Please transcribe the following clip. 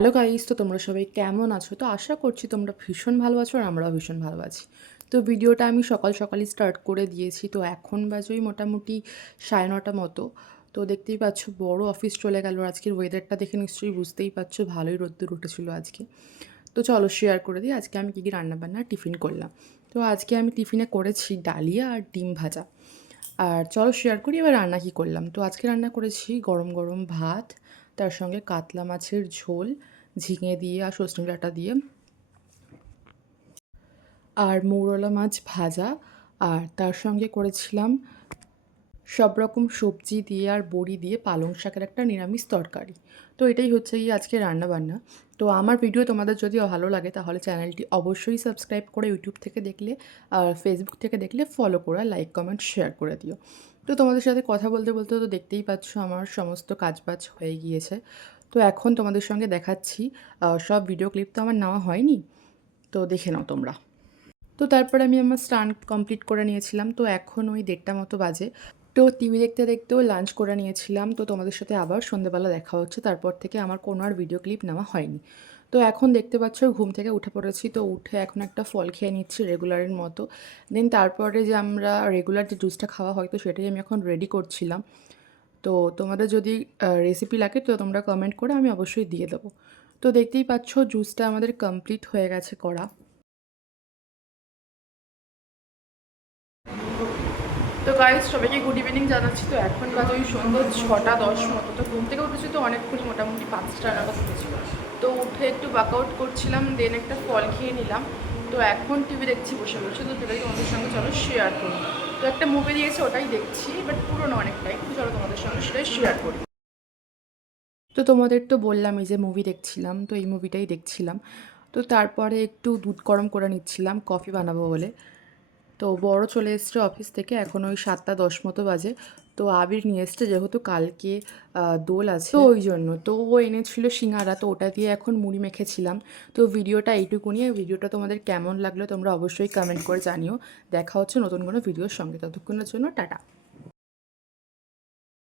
Hello guys, তো তোমরা সবাই কেমন আছো? তো আশা করছি তোমরা ভীষণ ভালো আছো আর আমরাও ভীষণ ভালো আছি। তো ভিডিওটা আমি সকাল সকালই স্টার্ট করে দিয়েছি। তো এখন বাজে ওই মোটামুটি 9:30 মতো। তো দেখতেই পাচ্ছ বড় অফিস চলে গেল। আজকের ওয়েদারটা দেখে নিশ্চয়ই বুঝতেই পারছো ভালোই রোদ্দুর উঠেছিল আজকে। তো চলো শেয়ার করে দিই আজকে আমি কী কী রান্নাবান্না টিফিন করলাম। তো আজকে আমি টিফিনে করেছি ডালিয়া আর ডিম ভাজা। আর চলো শেয়ার করি এবার রান্না কী করলাম। তো আজকে রান্না করেছি গরম গরম ভাত, তার সঙ্গে কাতলা মাছের ঝোল, ঝিঙে দিয়ে আর সজনে ডাঁটা দিয়ে, আর মৌরলা মাছ ভাজা, আর তার সঙ্গে করেছিলাম সব রকম সবজি দিয়ে আর বড়ি দিয়ে পালং শাকের একটা নিরামিষ তরকারি। তো এটাই হচ্ছে গিয়ে আজকে রান্নাবান্না। তো আমার ভিডিও তোমাদের যদি ভালো লাগে তাহলে চ্যানেলটি অবশ্যই সাবস্ক্রাইব করে ইউটিউব থেকে দেখলে আর ফেসবুক থেকে দেখলে ফলো করে লাইক কমেন্ট শেয়ার করে দিও। তো তোমাদের সাথে কথা বলতে বলতে তো দেখতেই পাচ্ছ আমার সমস্ত কাজবাজ হয়ে গিয়েছে। তো এখন তোমাদের সঙ্গে দেখাচ্ছি। সব ভিডিও ক্লিপ তো আমার নেওয়া হয়নি, তো দেখে নাও তোমরা। তো তারপরে আমি আমার স্নান কমপ্লিট করে নিয়েছিলাম। তো এখন ওই 1:30 মতো বাজে। তো টিভি দেখতে দেখতেও লাঞ্চ করে নিয়েছিলাম। তো তোমাদের সাথে আবার সন্ধ্যেবেলা দেখা হচ্ছে। তারপর থেকে আমার কোনো আর ভিডিও ক্লিপ নেওয়া হয়নি। তো এখন দেখতে পাচ্ছ ঘুম থেকে উঠে পড়েছি। তো উঠে এখন একটা ফল খেয়ে নিচ্ছি রেগুলারের মতো। দেন তারপরে যে আমরা রেগুলার যে জুসটা খাওয়া হয় তো সেটাই আমি এখন রেডি করছিলাম। তো তোমাদের যদি রেসিপি লাগে তো তোমরা কমেন্ট করে আমি অবশ্যই দিয়ে দেবো। তো দেখতেই পাচ্ছ জুসটা আমাদের কমপ্লিট হয়ে গেছে করা। তো গাইজ সবাইকে গুড ইভিনিং জানাচ্ছি। তো এখন বাজে ওই সন্ধ্যে 6:10 মতো। তো ঘুম থেকে উঠেছি তো অনেকক্ষণই, মোটামুটি 5টা নাগাদ উঠেছি। তো উঠে একটু ওয়ার্কআউট করছিলাম, দেন একটা ফল খেয়ে নিলাম। তো এখন টিভি দেখছি বসে বসে। তো সেটাই তোমাদের সঙ্গে চলো শেয়ার করি। তো একটা মুভি দিয়েছে ওটাই দেখছি, বাট পুরোনো অনেকটাই। তো চলো তোমাদের সঙ্গে সেটাই শেয়ার করি। তো তোমাদের তো বললাম এই যে মুভি দেখছিলাম, তো এই মুভিটাই দেখছিলাম। তো তারপরে একটু দুধ গরম করে নিচ্ছিলাম কফি বানাবো বলে। তো বড় চলে এসছে অফিস থেকে, এখন ওই 7:10 মতো বাজে। তো আবির নিয়ে এসছে যেহেতু কালকে দোল আছে, তো ওই জন্য তো ও এনেছিল সিঙ্গারা, তো ওটা দিয়ে এখন মুড়ি মেখেছিলাম। তো ভিডিওটা এইটুকুনি। ভিডিওটা তোমাদের কেমন লাগলো তোমরা অবশ্যই কমেন্ট করে জানিও। দেখা হচ্ছে নতুন কোনো ভিডিওর সঙ্গে, ততক্ষণের জন্য টাটা।